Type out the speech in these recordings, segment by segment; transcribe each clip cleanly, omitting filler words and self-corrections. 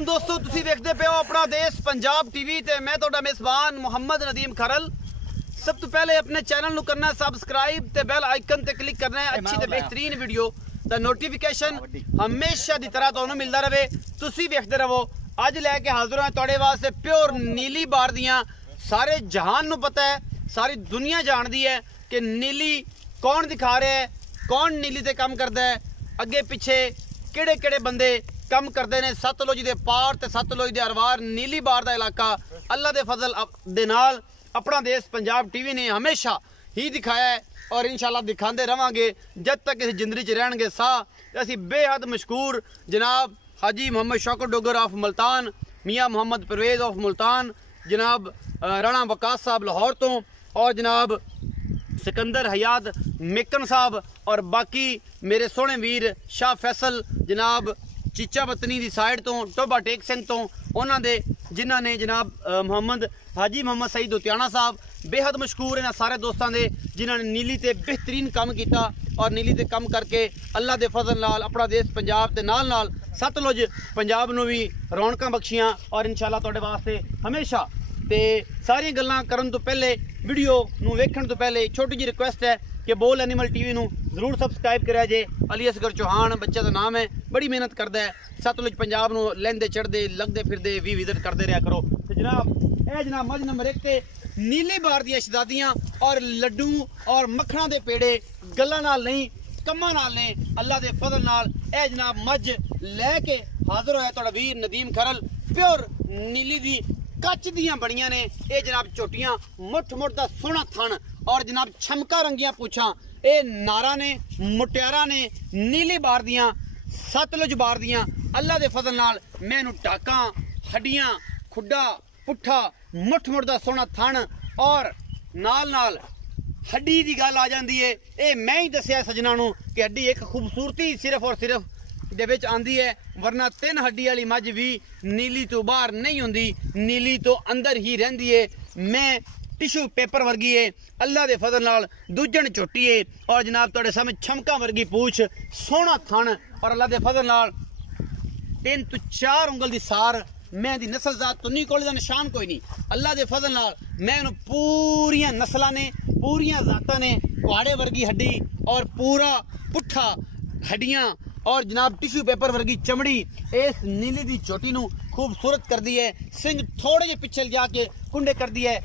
वालेकुम दोस्तों, तुसी देखते पे हो अपना देश पंजाब टीवी ते मैं तोड़ा मेज़बान मुहम्मद नदीम खरल। सब तो पहले अपने चैनल नु करना सब्सक्राइब ते बेल आइकन ते क्लिक करना है। अच्छी ते बेहतरीन वीडियो दा नोटिफिकेशन हमेशा दी तरह तुहानू मिलदा रहे, तुसी देखते रहो। अज लैके हाजिर हां तुहाडे वास्ते प्योर नीली बार दियां। सारे जहान नू पता है, सारी दुनिया जानदी है कि नीली कौन दिखा रहा है, कौन नीली ते काम करदा है, अगे पिछे किहड़े किहड़े बंदे कम करते हैं। सतलुज के पार ते सतलुज के अरवार नीली बार का इलाका अल्लाह के फजल दे नाल अपना देश पंजाब टीवी ने हमेशा ही दिखाया है और इंशाल्लाह दिखाते रवांगे जब तक इस जिंदगी च रहणगे साह। असी बेहद मशहूर जनाब हाजी मोहम्मद शौकत डोगर ऑफ मुल्तान, मियाँ मोहम्मद परवेज़ ऑफ मुल्तान, जनाब राणा वकास साहब लाहौर तो, और जनाब सिकंदर हयात मेकन साहब, और बाकी मेरे सोहने वीर शाह फैसल जनाब चीचा बतनी की साइड तो, टोबा टेक सिंह तो, उन्होंने जिन्हों ने जनाब मोहम्मद हाजी मोहम्मद सईद उतियाना साहब बेहद मशहूर इन्होंने सारे दोस्तों के जिन्होंने नीली ते बेहतरीन काम किया और नीली ते काम करके अल्लाह के फजल नाल अपना देश पंजाब के नाल नाल सतलुज पंजाब नूं भी रौनकां बख्शियां और इंशाल्लाह तुहाडे वास्ते हमेशा। ते सारियां गल्लां करन तो पहले वीडियो नूं वेखण तो पहले छोटी जी रिक्वेस्ट है कि बोल एनिमल टीवी नूं जरूर सबसक्राइब करा जे। अली असगर चौहान बच्चे का नाम है, बड़ी मेहनत करता है। सतलुज पंजाब नूं लैंदे चढ़ते लगते फिरते भी विजिट करते रहा करो। तो जनाब ए जनाब मज नंबर 1 ते नीली बार दियां शहजादियां और लड्डू और मक्खणा दे पेड़े गल्लां नाल नहीं कम्मां नाल ने अल्लाह दे फजल नाल। ए जनाब मज लैके हाजिर होया तुहाडा वीर नदीम खरल। प्योर नीली दी कच दियां बड़ियां ने ये जनाब चोटियां, मुठ मुठ दा सोहना थन और जनाब छमका रंगियां पूछां। ये नारा ने मुटियारा ने नीली बार दियां सतलुज बार दियां अल्लाह दे फजल नाल। मैनू टाकां हड्डियां खुड्डा पुट्ठा मुठ मुठ दा सोहना थन और नाल नाल हड्डी दी गल आ जांदी है। ये मैं ही दस्सिया सजना नू कि हड्डी एक खूबसूरती सिर्फ और सिर्फ दे विच आंदी है, वरना 3 हड्डी वाली मझ भी नीली तो बाहर नहीं होंदी, नीली तो अंदर ही रहिंदी है। मैं टिशू पेपर वर्गी है अल्लाह दे फजल नाल, दूजन चोटी है और जनाब तुहाडे सामने छमका वर्गी पूछ, सोहना थन और अल्लाह दे फजल नाल 3 तो 4 उंगल दी सार। मैं दी नस्ल जात तो नहीं, कोई दा निशान कोई नहीं। अल्लाह दे फजल नाल मैं पूरियां नस्लां ने पूरियां जातां ने, कुहाड़े वर्गी हड्डी और पूरा पुट्ठा हड्डियां और जनाब टिशू पेपर वर्गी चमड़ी इस नीली दी चोटी नू खूबसूरत कर दी है। सिंह थोड़े जे पिछे जाके कुंडे कर दी है,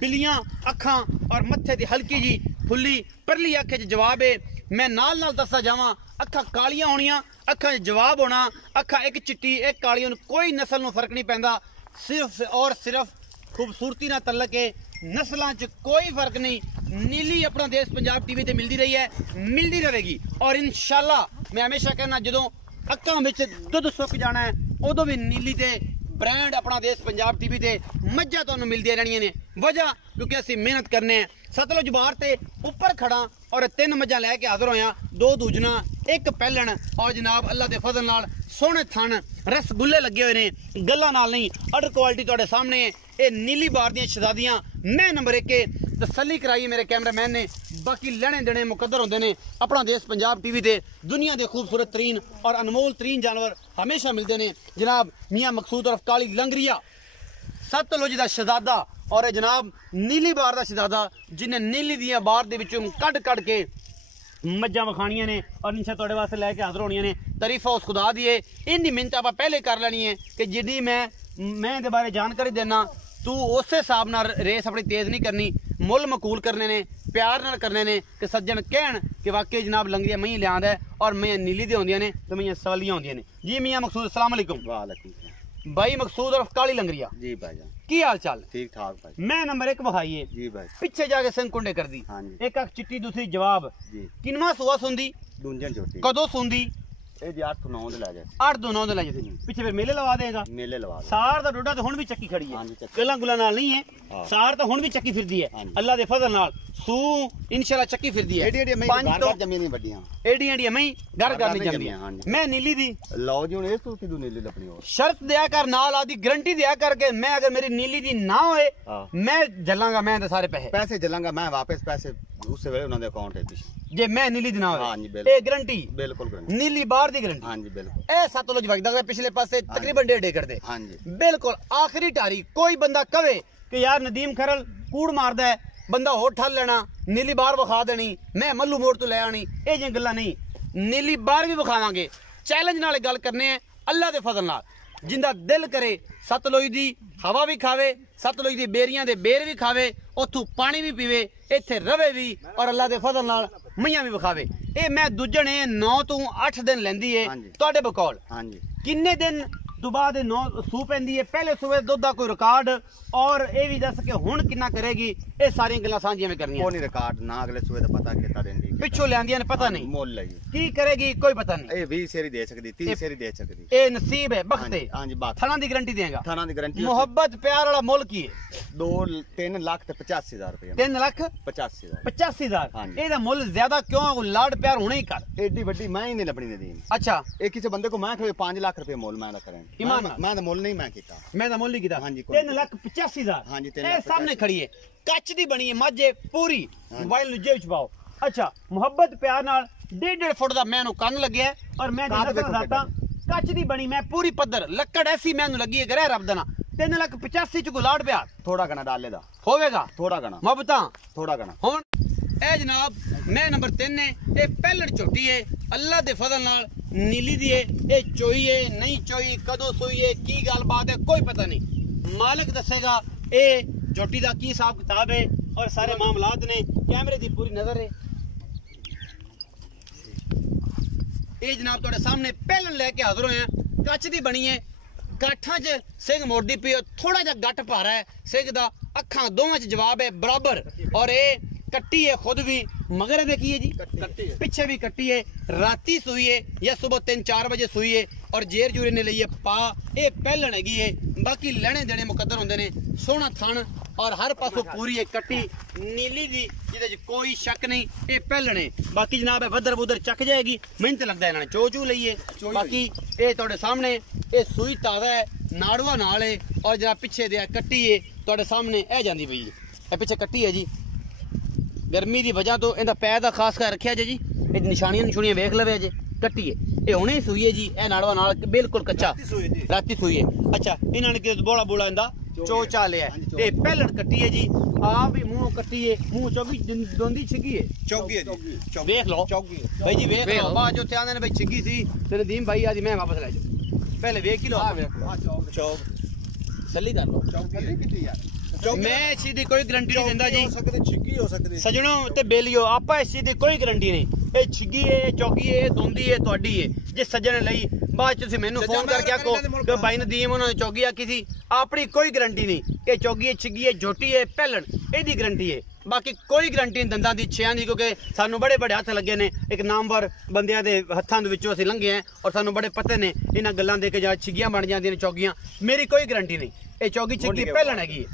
बिलियां अखां और मत्थे दी हल्की जी फुल्ली परली अख च जवाब है। मैं नाल नाल दसदा जावां, अखां कालियां होनियां, अखां च जवाब होना, अखां एक चिट्टी एक काली, कोई नस्ल नू फर्क नहीं पैंदा, सिर्फ और सिर्फ खूबसूरती ना तलक है, नस्लां च कोई फर्क नहीं। नीली अपना देश पंजाब टीवी ते मिलती रही है, मिलती रहेगी और इंशाल्लाह मैं हमेशा कहना जदों अक्कां विच दुध सुक जाना है उदों भी नीली ते ब्रांड अपना देश पंजाब टीवी ते मज्जां तुहानूं मिलदियां रहणियां ने। वजह क्योंकि असीं मेहनत करने हैं। सतलुज बार ते उपर खड़ा और 3 मज्जां लैके हाजिर होया, 2 दूजना 1 पैलण और जनाब अल्लाह दे फजल नाल सोहणे थन रसगुल्ले लगे हुए ने, गल्लां नाल नहीं अडर क्वालिटी तुहाडे सामने है। ये नीली बार दियां शहजादियां मैं नंबर 1 के तसल्ली कराई मेरे कैमरामैन ने, बाकी लैने देने मुकद्दर होंदे ने। अपना देश पंजाब टीवी ते दुनिया के खूबसूरत तरीन और अनमोल तरीन जानवर हमेशा मिलते हैं। जनाब मियाँ मकसूद और काली लंगरिया सतलुज दा शहजादा और जनाब नीली बार दा शहजादा जिन्हें नीली दियां बार दे विचों कट कट के मज्जां वखाणियां ने और इंशा तुहाडे वास्ते लैके हाजिर होणियां ने। तारीफा उस खुदा दी है, इन्नी मिन्नत आपां पहले कर लैनी है कि जिन्नी मैं दे बारे जानकारी देना तू उस हिसाब नाल रेस अपनी तेज नहीं करनी, मुल मकूल करने ने, प्यार नाल करने ने कि सज्जन कहन कि वाकई जनाब लंगरिया मई लियांदा है और मैं नीली दी होंदियां ने तो मैं सवालियां होंदियां ने। जी मियाँ मकसूद अस्सलाम वालेकुम। वालेकुम भाई मकसूद और काली लंगरिया जी भाईजान की हाल चाल? ठीक ठाक भाई। मैं नंबर 1 वखाइए जी भाई, पिछे जाके सिंह कुंडे कर दी, एक अख चिट्टी दूसरी जवाब जी। किनवा सुआ सुंदी दूंजन चोटी कदों सुंदी? ए जी 8 तो 9 दे लै जा 8 तो 9 दे लै जा पिछे फिर मेले लवा देगा। मेले लवा सार दा डोडा तो हुण भी चक्की खड़ी है, गल्लां गुल्लां नाल नहीं है, सार तो हुण भी चक्की फिरदी है अल्लाह दे फजल नाल। सू इंशाल्लाह चक्की फिरदी है। एडी मैं घर घर जमी नहीं बड्डियां, एडी एडी मैं घर घर नहीं जमीयां। मैं नीली दी लो जी हुण इस तू किदू नीली लपनी हो शर्त दिया कर, नाल आदी गारंटी दिया करके मैं अगर मेरी नीली दी ना होए मैं जलांगा, मैं ते सारे पैसे जलांगा, मैं वापस पैसे उस वेले उन्हां दे अकाउंट जे मैं नीली दी ना होवे। हां जी बिल्कुल, ए गारंटी बिल्कुल गारंटी, नीली बार दी गारंटी। हां जी बिल्कुल। ए सतलुज वगदा पिछले पासे तकरीबन 1.5 एकड़ दे। हां जी बिल्कुल आखिरी टारी। कोई बंदा कवे कि यार नदीम खरल कूड़ मारदा है, बंदा होर ठल लेना, नीली बार विखा देनी, मैं मल्लू मोड़ तो ले आनी, ये जी गल्लां नहीं। नीली बार भी विखावांगे, चैलेंज नाल गल करने हैं अल्लाह दे फजल नाल। जिंदा दिल करे सतलुज दी हवा भी खावे, सतलुज दी बेरियां दे बेर भी खावे, उथों पानी भी पीवे, इत्थे रवे भी और अल्लाह दे फजल नाल मईयां भी विखावे। ए मैं दुजण 9 तो 8 दिन लैंदी है तुहाडे बकौल। हां जी किन्ने दिन दोबारा 9 सू पैंदी है, पहले सूबे दुध दा कोई रिकॉर्ड और ये भी दस के हुण किन्ना करेगी, ये सारी गल्लां साझियां में करनियां। कोई नहीं रिकॉर्ड ना अगले सूबे दा पता कितना देंदी, पिछों लियांदियां ने पता नहीं मोल है की करेगी, कोई पता नहीं। ए 20 सेरी दे सकदी, 30 सेरी दे सकदी, ए नसीब है बख्त है। हां जी बात थना दी गारंटी देगा, थाना दी गारंटी। मोहब्बत प्यार वाला मुल की है 3 लाख ते 85,000 रुपए। 3 लाख 85,000 एदा मुल ज्यादा क्यों? लाड प्यार होने ही कर। एडी बड़ी मैं ही नहीं लबनी नदीम। अच्छा एक किसी बंदे को मैं 5 लाख रुपए मोल मैं करें ईमान मैं तो मोल नहीं मैं कीता, मैं तो मोल नहीं कीता। हां जी 3,85,000। हां जी 3 ए लाख सामने खड़ी है, कच्च दी बनी है माजे पूरी, मोबाइल नु जेब च पाओ। अच्छा मोहब्बत प्यार नाल 1.5 फुट दा मैनू कंन लगया और मैं दाता कच्च दी बनी, मैं पूरी पत्थर लक्कड़ ऐसी मैनू लगी है गरे रब दा ना। 3,85,000 च गुलाड़ प्यार थोड़ा गना डाले दा होवेगा, थोड़ा गना मोहब्बतां थोड़ा गना। हुण ए जनाब मैं नंबर 3 है, ये पहलड़ झोटी है, अल्लाह दे फजल नाल नीली दी है। ये चोई है नहीं चोई, कदों सोई है, की गल बात है कोई पता नहीं, मालिक दसेगा। ये झोटी दा की हिसाब किताब है और सारे मामलात ने कैमरे दी पूरी नजर है। ये जनाब तुहाडे सामने पहलड़ लेके हाजिर होए हैं, कच्च दी बनी है, गाठां च सिंह मोड़दी पई, थोड़ा जा गट भारा है सिंह दा, अखां दोवां च जवाब है बराबर। और ये कट्टी है खुद भी, मगर देखी है जी पीछे भी कट्टी है, राती सुई है या सुबह 3-4 बजे सुई है और जेर जूरे ने ਲਈ पा। ये पहलण हैगी है, बाकी लेने देने मुकद्दर होंदे ने, सोहना थण और हर पासों पूरी है कट्टी नीली दी, जिहदे च कोई शक नहीं। ये पहलण है, बाकी जनाब है बदर बुदर चक जाएगी, मेहनत लगदा इन्होंने चो चू लई है। बाकी ये तुहाडे सामने ये सुई ताज़ा है, नाड़ुआ नाल है और जरा पिछे दे कट्टी है तुहाडे सामने ए जांदी पई है, ये पिछे कट्टी है जी। गर्मी की वजह तो इहदा पैर का खास कर रखिया जी, ये निशानियां वेख लवे जे कट्टी है, ये हुणे ही सूई है जी, ए नाड़वा नाल बिल्कुल कच्चा राती सूई है। अच्छा इन्होंने कि बोला बोला इंदा चो चा लिया, ये पहलड़ कट्टी है जी, आप भी मुंह कट्टी है, मुंह चौकी दोंदी छिगी है, चौकी है जी, वेख लो भाई जी वेख लो। बाद जो ध्यान ने भाई छिगी सी ते नदीम भाई आज मैं वापस ले जाओ, पहले वेख ही लो, चौक सल्ली कर लो, चौकी कितनी यार मैं इस चीज की कोई गारंटी नहीं दिंदा जी सजनों ते बेलियो, आपा इस चीज की कोई गारंटी नहीं। ये छिगी है, चौकी है, दोंदी है, तुहाडी है, जे सज्जन लई बाद तुसीं मैनू फोन करके आखो कि भाई नदीम उन्होंने चौकी आखी सी, अपनी कोई गारंटी नहीं। ये चौकी है, छिगी है, झोटी है, पहलण एदी गारंटी है, बाकी कोई गारंटी नहीं दंदां दी छियां दी, क्योंकि सानू बड़े बड़े हत्थ लगे ने, एक नामवर बंदियां दे हत्थां दे विचों असीं लंघे हैं और सानू बड़े पते ने इन्हां गल्लां दे के जा छिगियां बन जांदियां ने चौकियां। मेरी कोई गारंटी नहीं, ये चौकी छिगी पहलण हैगी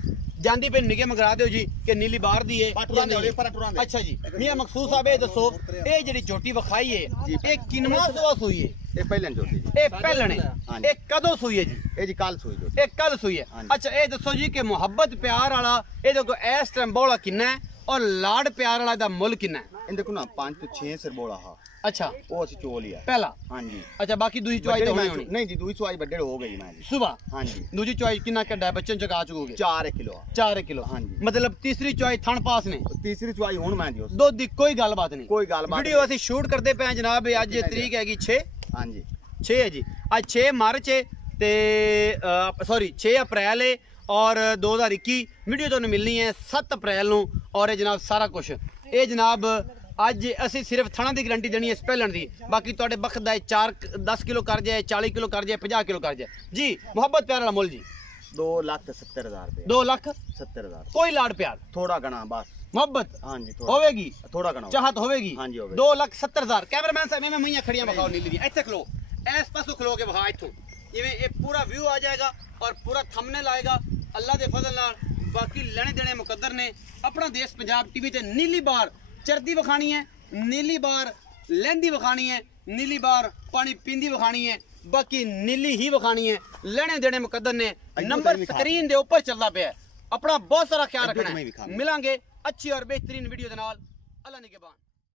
जांदी पे निके मंगरा दियो जी कि नीली बार दी है। अच्छा जी मियां मखसूस साहब ये दसो, ये जेडी झोटी विखाई है ये किनवा सुआ सूई है? ये पहलन झोटी जी, ये पहलन है, ये कदों सूई है जी? ये जी कल सूई, ये कल सूई है। अच्छा ये दसो जी कि मोहब्बत प्यार वाला ये देखो इस टाइम बोला किन्ना है और लाड प्यार वाला दा मुल किन्ना है? इनदे को ना 5 तो 6 सिर बोला हा। अच्छा वो असि चोल ही है पहला। हां जी। अच्छा बाकी दूसरी चुआई तो होनी नहीं जी, दूसरी चुआई बड्डे हो गई मैं जी सुबह। हां जी दूसरी चुआई किन्ना कड्डा है बच्चन चका चुकोगे? 4 किलो 4 किलो हां जी। मतलब तीसरी चुआई थन पास ने, तीसरी चुआई हुन मैं जी दुध दी कोई गलबात नहीं, कोई गलबात। वीडियो असि शूट करते पे जनाब, अज तरीक हैगी 6 हां जी 6 है जी, आज 6 मार्च है ते सॉरी 6 अप्रैल है और 2021 वीडियो तो मिलनी है 7 अप्रैल नूं। और ये जनाब सारा कुछ ये जनाब अज असी सिर्फ थणा की गारंटी देनी है पहलण की, बाकी तुहाडे बखत दा 10 किलो कर जाए, 40 किलो कर जाए, 50 किलो कर जाए जी। मोहब्बत प्यार वाला मुल जी 2,70,000 रुपए। 2,70,000 कोई लाड प्यार थोड़ा गना बस मोहब्बत हां जी होवेगी, थोड़ा गना चाहत होवेगी। हां जी होवेगी। 2,70,000 कैमरामैन साहब मैं मईयां खड़ियां बखाओ नीली दी, इत्थे खलो इस पासों खलो के बखा इत्थों, जिवें ये पूरा व्यू आ जाएगा और पूरा थंबनेल आएगा अल्लाह दे फजल नाल। बाकी लेने देने मुकद्दर ने। अपना देश पंजाब टीवी ते नीली बार चरदी विखानी है, नीली बार लैंदी विखानी है, नीली बार पानी पींदी विखानी है, बाकी नीली ही विखानी है। लेने देने मुकद्दर ने, नंबर स्क्रीन दे ऊपर चलता पे है। अपना बहुत सारा ख्याल रखना है। मिलांगे अच्छी और बेहतरीन वीडियो दे नाल। अल्लाह निगहबान।